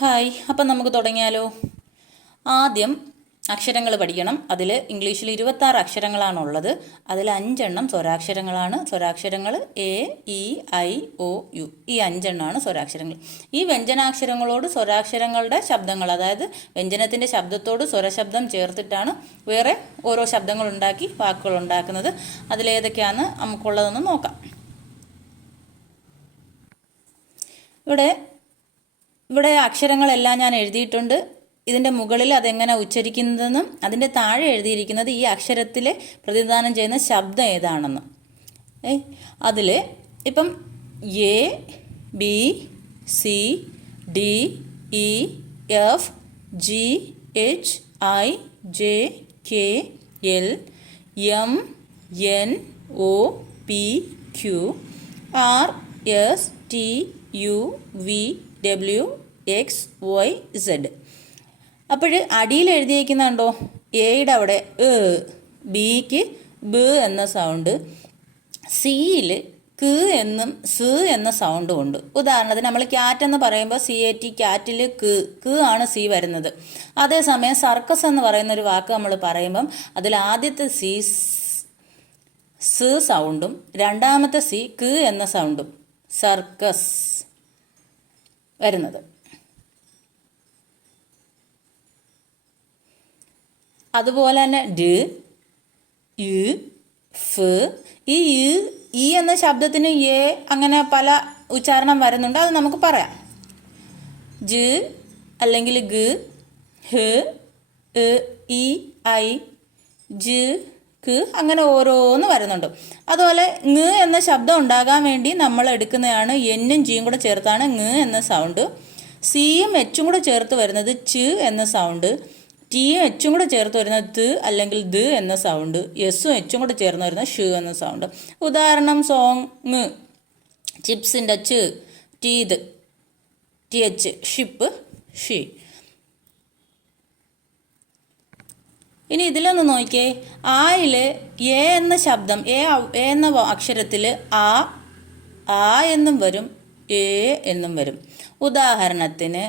Hi അപ്പം നമുക്ക് തുടങ്ങിയാലോ? ആദ്യം അക്ഷരങ്ങൾ പഠിക്കണം. അതിൽ ഇംഗ്ലീഷിൽ ഇരുപത്താറ് അക്ഷരങ്ങളാണുള്ളത്. അതിൽ അഞ്ചെണ്ണം സ്വരാക്ഷരങ്ങളാണ്. സ്വരാക്ഷരങ്ങൾ A E I O U ഈ അഞ്ചെണ്ണമാണ് സ്വരാക്ഷരങ്ങൾ. ഈ വ്യഞ്ജനാക്ഷരങ്ങളോട് സ്വരാക്ഷരങ്ങളുടെ ശബ്ദങ്ങൾ അതായത് വ്യഞ്ജനത്തിന്റെ ശബ്ദത്തോട് സ്വരശബ്ദം ചേർത്തിട്ടാണ് വേറെ ഓരോ ശബ്ദങ്ങൾ ഉണ്ടാക്കി വാക്കുകൾ ഉണ്ടാക്കുന്നത് അതിലേതൊക്കെയാണ് നമുക്കുള്ളതെന്ന് നോക്കാം. ഇവിടെ ഇവിടെ അക്ഷരങ്ങളെല്ലാം ഞാൻ എഴുതിയിട്ടുണ്ട്. ഇതിന്റെ മുകളിൽ അതെങ്ങനെ ഉച്ചരിക്കുന്നതെന്നും അതിന്റെ താഴെ എഴുതിയിരിക്കുന്നത് ഈ അക്ഷരത്തിൽ പ്രതിദാനം ചെയ്യുന്ന ശബ്ദം ഏതാണെന്നും. ഏ അതിൽ ഇപ്പം A B C D E F G H I J K L M N O P Q R S T U V W X Y Z അപ്പോൾ അടിയിൽ എഴുതിയിരിക്കുന്നുണ്ടോ എയുടെ അവിടെ എ ബിക്ക് ബ് എന്ന സൗണ്ട് സിയിൽ ക് എന്നും സ് എന്ന സൗണ്ടും ഉണ്ട്. ഉദാഹരണത്തിന് നമ്മൾ ക്യാറ്റ് എന്ന് പറയുമ്പോൾ സി എ ടി ക്യാറ്റിൽ ക് ക് ആണ് സി വരുന്നത്. അതേസമയം സർക്കസ് എന്ന് പറയുന്ന ഒരു വാക്ക് നമ്മൾ പറയുമ്പം അതിൽ ആദ്യത്തെ സി സ് സൗണ്ടും രണ്ടാമത്തെ സി ക് എന്ന സൗണ്ടും സർക്കസ് വരുന്നത്. അതുപോലെ തന്നെ ഡ് യു ഫ് ഈ യു ഇ എന്ന ശബ്ദത്തിന് എ അങ്ങനെ പല ഉച്ചാരണം വരുന്നുണ്ട്. അത് നമുക്ക് പറയാം. ജ് അല്ലെങ്കിൽ ഗ ഹ് ഇ ഐ ജ് ക് അങ്ങനെ ഓരോന്ന് വരുന്നുണ്ട്. അതുപോലെ ങ് എന്ന ശബ്ദം ഉണ്ടാകാൻ വേണ്ടി നമ്മൾ എടുക്കുന്നതാണ് എന്നും ജിയും കൂടെ ചേർത്താണ് ങ് എന്ന സൗണ്ട്. സിയും എച്ചും കൂടെ ചേർത്ത് വരുന്നത് ച് എന്ന സൗണ്ട്. ടിയും എച്ചും കൂടെ ചേർത്ത് വരുന്നത് ത് അല്ലെങ്കിൽ ദ് എന്ന സൗണ്ട്. എസും എച്ചും കൂടെ ചേർന്ന് വരുന്ന ഷ് എന്ന സൗണ്ട്. ഉദാഹരണം സോങ് ചിപ്സിന്റെ ച് ടീത് ടി എച്ച് ഷിപ്പ് ഷി. ഇനി ഇതിലൊന്ന് നോക്കിയേ. ആയിൽ എ എന്ന ശബ്ദം എ എ എന്ന അക്ഷരത്തിൽ ആ ആ എന്നും വരും എ എന്നും വരും. ഉദാഹരണത്തിന്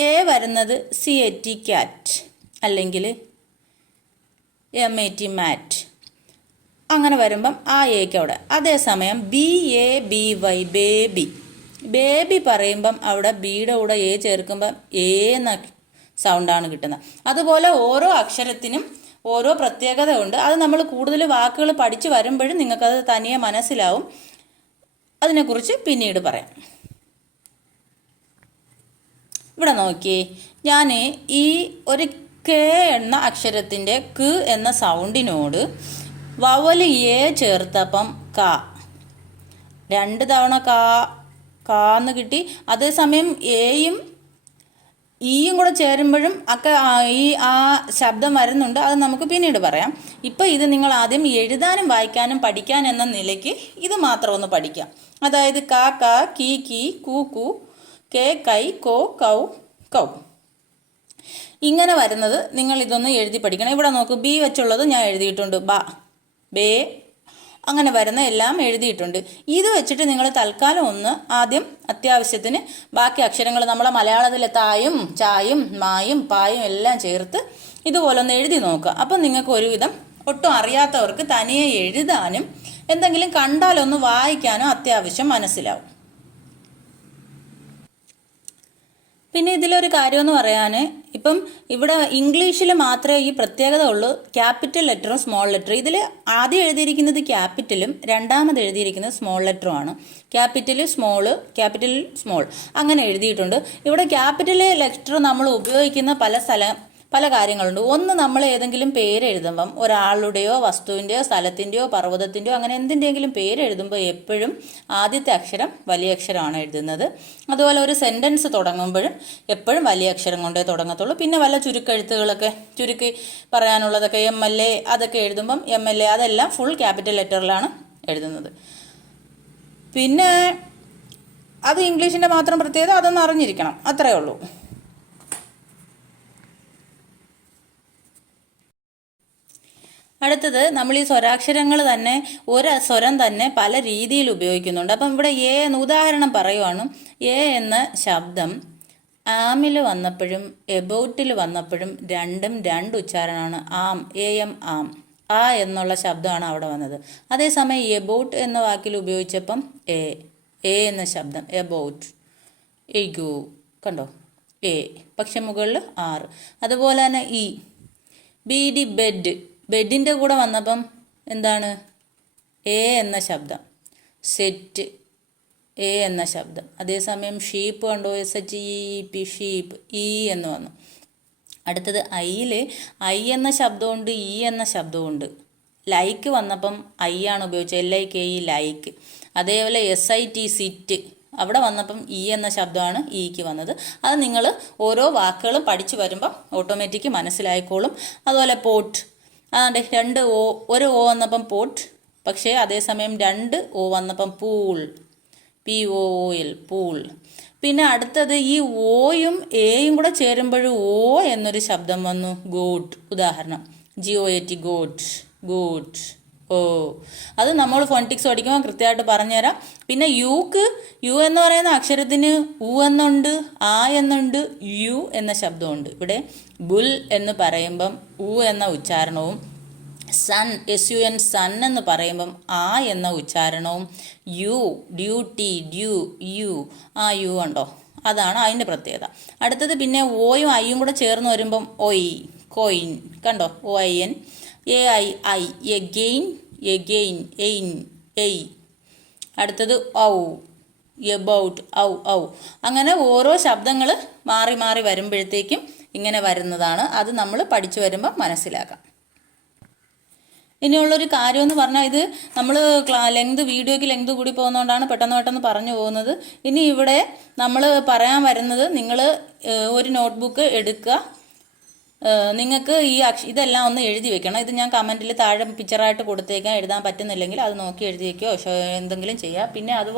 എ വരുന്നത് സി എ ടി ക്യാറ്റ് അല്ലെങ്കിൽ എം എ ടി മാറ്റ്. അങ്ങനെ വരുമ്പം ആ എക്ക് അവിടെ. അതേസമയം B A B Y baby. Baby പറയുമ്പം അവിടെ ബിയുടെ കൂടെ എ ചേർക്കുമ്പം എ എന്ന സൗണ്ടാണ് കിട്ടുന്നത്. അതുപോലെ ഓരോ അക്ഷരത്തിനും ഓരോ പ്രത്യേകത ഉണ്ട് അത് നമ്മൾ കൂടുതൽ വാക്കുകൾ പഠിച്ചു വരുമ്പോഴും നിങ്ങൾക്കത് തനിയെ മനസ്സിലാവും. അതിനെക്കുറിച്ച് പിന്നീട് പറയാം. ഇവിടെ നോക്കി ഞാൻ ഈ ഒരു കെ എന്ന അക്ഷരത്തിന്റെ ക് എന്ന സൗണ്ടിനോട് വവൽ എ ചേർത്തപ്പം ക. രണ്ട് തവണ കാ കാന്ന് കിട്ടി. അതേസമയം എയും ഈയും കൂടെ ചേരുമ്പോഴും ഒക്കെ ഈ ആ ശബ്ദം വരുന്നുണ്ട്. അത് നമുക്ക് പിന്നീട് പറയാം. ഇപ്പോൾ ഇത് നിങ്ങൾ ആദ്യം എഴുതാനും വായിക്കാനും പഠിക്കാൻ എന്ന നിലയ്ക്ക് ഇത് മാത്രം ഒന്ന് പഠിക്കാം. അതായത് കാ കാ കീ കീ കൂ കൂ കേ കൈ കോ കൗ കൗ. ഇങ്ങനെ വരുന്നത് നിങ്ങൾ ഇതൊന്ന് എഴുതി പഠിക്കണം. ഇവിടെ നോക്കൂ ബി വെച്ചുള്ളത് ഞാൻ എഴുതിയിട്ടുണ്ട്. ബ ബേ അങ്ങനെ വരുന്ന എല്ലാം എഴുതിയിട്ടുണ്ട്. ഇത് വെച്ചിട്ട് നിങ്ങൾ തൽക്കാലം ഒന്ന് ആദ്യം അത്യാവശ്യത്തിന് ബാക്കി അക്ഷരങ്ങൾ നമ്മളെ മലയാളത്തിലെ തായും ചായും മായും പായും എല്ലാം ചേർത്ത് ഇതുപോലെ ഒന്ന് എഴുതി നോക്കുക. അപ്പം നിങ്ങൾക്ക് ഒരുവിധം ഒട്ടും അറിയാത്തവർക്ക് തനിയെ എഴുതാനും എന്തെങ്കിലും കണ്ടാലൊന്ന് വായിക്കാനും അത്യാവശ്യം മനസ്സിലാവും. പിന്നെ ഇതിലൊരു കാര്യമെന്ന് പറയാൻ ഇപ്പം ഇവിടെ ഇംഗ്ലീഷിൽ മാത്രമേ ഈ പ്രത്യേകത ഉള്ളൂ. ക്യാപിറ്റൽ ലെറ്ററും സ്മോൾ ലെറ്ററും. ഇതിൽ ആദ്യം എഴുതിയിരിക്കുന്നത് ക്യാപിറ്റലും രണ്ടാമത് എഴുതിയിരിക്കുന്നത് സ്മോൾ ലെറ്ററും ആണ്. Capital small capital small. അങ്ങനെ എഴുതിയിട്ടുണ്ട്. ഇവിടെ ക്യാപിറ്റൽ ലെറ്റർ നമ്മൾ ഉപയോഗിക്കുന്ന പല സ്ഥല പല കാര്യങ്ങളുണ്ട്. ഒന്ന് നമ്മൾ ഏതെങ്കിലും പേരെഴുതുമ്പം ഒരാളുടെയോ വസ്തുവിന്റെയോ സ്ഥലത്തിന്റെയോ പർവതത്തിന്റെയോ അങ്ങനെ എന്തിന്റെയെങ്കിലും പേരെഴുതുമ്പോൾ എപ്പോഴും ആദ്യത്തെ അക്ഷരം വലിയ അക്ഷരമാണ് എഴുതുന്നത്. അതുപോലെ ഒരു സെന്റൻസ് തുടങ്ങുമ്പോഴും എപ്പോഴും വലിയ അക്ഷരം കൊണ്ടേ തുടങ്ങത്തുള്ളൂ. പിന്നെ വല്ല ചുരുക്കെഴുത്തുകളൊക്കെ ചുരുക്കി പറയാനുള്ളതൊക്കെ എം എൽ എ അതൊക്കെ എഴുതുമ്പം എം എൽ എ അതെല്ലാം ഫുൾ ക്യാപിറ്റൽ ലെറ്ററിലാണ് എഴുതുന്നത്. പിന്നെ അത് ഇംഗ്ലീഷിന്റെ മാത്രം പ്രത്യേകത അതൊന്ന് അറിഞ്ഞിരിക്കണം. അത്രയേ ഉള്ളൂ. അടുത്തത് നമ്മൾ ഈ സ്വരാക്ഷരങ്ങൾ തന്നെ ഒരു സ്വരം തന്നെ പല രീതിയിൽ ഉപയോഗിക്കുന്നുണ്ട്. അപ്പം ഇവിടെ എ എന്ന് ഉദാഹരണം പറയുവാണ്. എ എന്ന ശബ്ദം ആമിൽ വന്നപ്പോഴും എബൌട്ടിൽ വന്നപ്പോഴും രണ്ടും രണ്ട് ഉച്ചാരണമാണ്. Am A M am. ആ എന്നുള്ള ശബ്ദമാണ് അവിടെ വന്നത്. അതേസമയം എബൌട്ട് എന്ന വാക്കിൽ ഉപയോഗിച്ചപ്പം എ എ എന്ന ശബ്ദം എബൌട്ട്. എഗു കണ്ടോ? എ. പക്ഷെ മുകളിൽ ആറ്. അതുപോലെ തന്നെ ഇ. B D bed. ബെഡിന്റെ കൂടെ വന്നപ്പം എന്താണ്? എ എന്ന ശബ്ദം. സെറ്റ്. എ എന്ന ശബ്ദം. അതേസമയം ഷീപ്പ് കണ്ടോ? S H E P sheep. E എന്ന് വന്നു. അടുത്തത് ഐയിൽ ഐ എന്ന ശബ്ദമുണ്ട് ഇ എന്ന ശബ്ദമുണ്ട്. ലൈക്ക് വന്നപ്പം ഐ ആണ് ഉപയോഗിച്ചത്. L I K E like. അതേപോലെ എസ് ഐ ടി സിറ്റ്. അവിടെ വന്നപ്പം ഇ എന്ന ശബ്ദമാണ് ഇക്ക് വന്നത്. അത് നിങ്ങൾ ഓരോ വാക്കുകളും പഠിച്ചു വരുമ്പം ഓട്ടോമാറ്റിക് മനസ്സിലായിക്കോളും. അതുപോലെ പോട്ട്. അതാണ്ട് രണ്ട് ഓ ഒരു ഓ വന്നപ്പം പോട്ട് പക്ഷേ അതേസമയം രണ്ട് ഓ വന്നപ്പം pool. P O L pool. പിന്നെ അടുത്തത് ഈ ഓയും എയും കൂടെ ചേരുമ്പോഴും ഓ എന്നൊരു ശബ്ദം വന്നു. ഗോട്ട്. ഉദാഹരണം. G O A T goat. Goat. ഓ അത് നമ്മൾ ഫോണിറ്റിക്സ് പഠിക്കുമ്പോൾ കൃത്യമായിട്ട് പറഞ്ഞുതരാം. പിന്നെ യുക്ക് യു എന്ന് പറയുന്ന അക്ഷരത്തിന് ഉ എന്നുണ്ട് ആ എന്നുണ്ട് യു എന്ന ശബ്ദമുണ്ട്. ഇവിടെ ബുൽ എന്ന് പറയുമ്പം ഉ എന്ന ഉച്ചാരണവും sun S U N sun എന്ന് പറയുമ്പം ആ എന്ന ഉച്ചാരണവും യു ഡ്യൂട്ടി ഡ്യൂ യു ആ യു ഉണ്ടോ? അതാണ് അതിന്റെ പ്രത്യേകത. അടുത്തത് പിന്നെ ഓയും ഐയും കൂടെ ചേർന്ന് വരുമ്പം ഒയ് കോയിൻ കണ്ടോ? O I N. A I I again again എയിൻ എയ് അടുത്തത് ഔ എബൌട്ട് ഔ ഔ. അങ്ങനെ ഓരോ ശബ്ദങ്ങൾ മാറി മാറി വരുമ്പോഴത്തേക്കും ഇങ്ങനെ വരുന്നതാണ്. അത് നമ്മൾ പഠിച്ചു വരുമ്പോൾ മനസ്സിലാക്കാം. ഇനിയുള്ളൊരു കാര്യം എന്ന് പറഞ്ഞാൽ ഇത് നമ്മൾ ലെങ്ത് വീഡിയോയ്ക്ക് ലെങ്ത് കൂടി പോകുന്നതുകൊണ്ടാണ് പെട്ടെന്ന് പെട്ടെന്ന് പറഞ്ഞു പോകുന്നത്. ഇനി ഇവിടെ നമ്മൾ പറയാൻ വരുന്നത് നിങ്ങൾ ഒരു നോട്ട്ബുക്ക് എടുക്കുക. നിങ്ങൾക്ക് ഈ അക്ഷ ഇതെല്ലാം ഒന്ന് എഴുതി വെക്കണം. ഇത് ഞാൻ കമന്റിൽ താഴെ പിക്ചറായിട്ട് കൊടുത്തേക്കാം. എഴുതാൻ പറ്റുന്നില്ലെങ്കിൽ അത് നോക്കി എഴുതി വെക്കുകയോ എന്തെങ്കിലും ചെയ്യുക പിന്നെ അതുപോലെ